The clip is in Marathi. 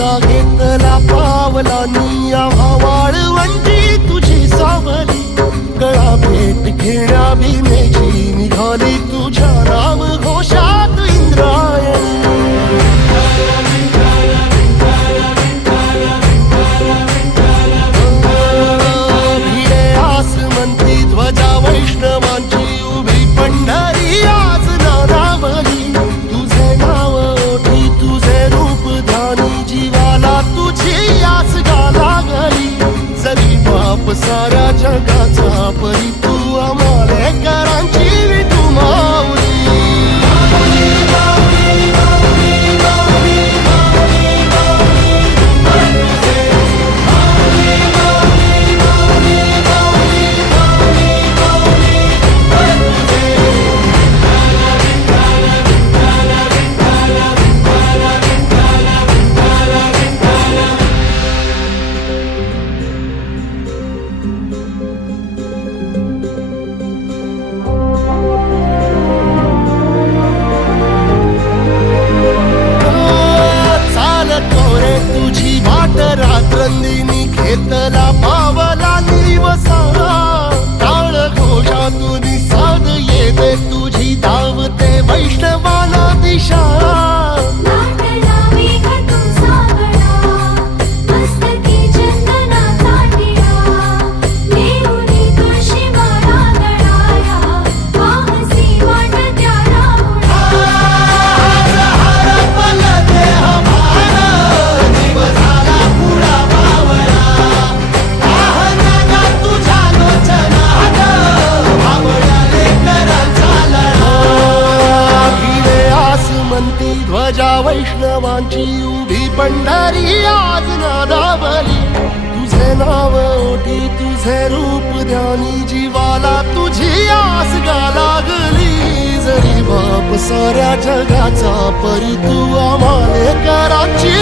आमचा घेतला पावलांनी आम्हा वाळवंटी तुझी सावली गळा भेट घेण्या भीमेची निघाली तुझ्या नाम घोषात इंद्रायणी भिडे आसमंती ध्वजा वैष्णवांची उभी पंढरी आज नादावली तुझे नाव ओठी तुझे रूप ध्यानी जीवाला तुझी आस गाला गली जरी बाप साऱ्या जगाचा परी तू आमालेकरांची विठू माऊली तुझी वाट रात्रंदिनी घेतला पावला निवसा टाळ घोषातून साध येते तुझी धावते वैष्णवाला दिशा ध्वजा वैष्णवांची उभी पंढरी आज नादावली तुझे नाव ओठी तुझे रूप ध्यानी जीवाला तुझी आस गा लागली जरी बाप साऱ्या जगाचा परी तू आमालेकरांची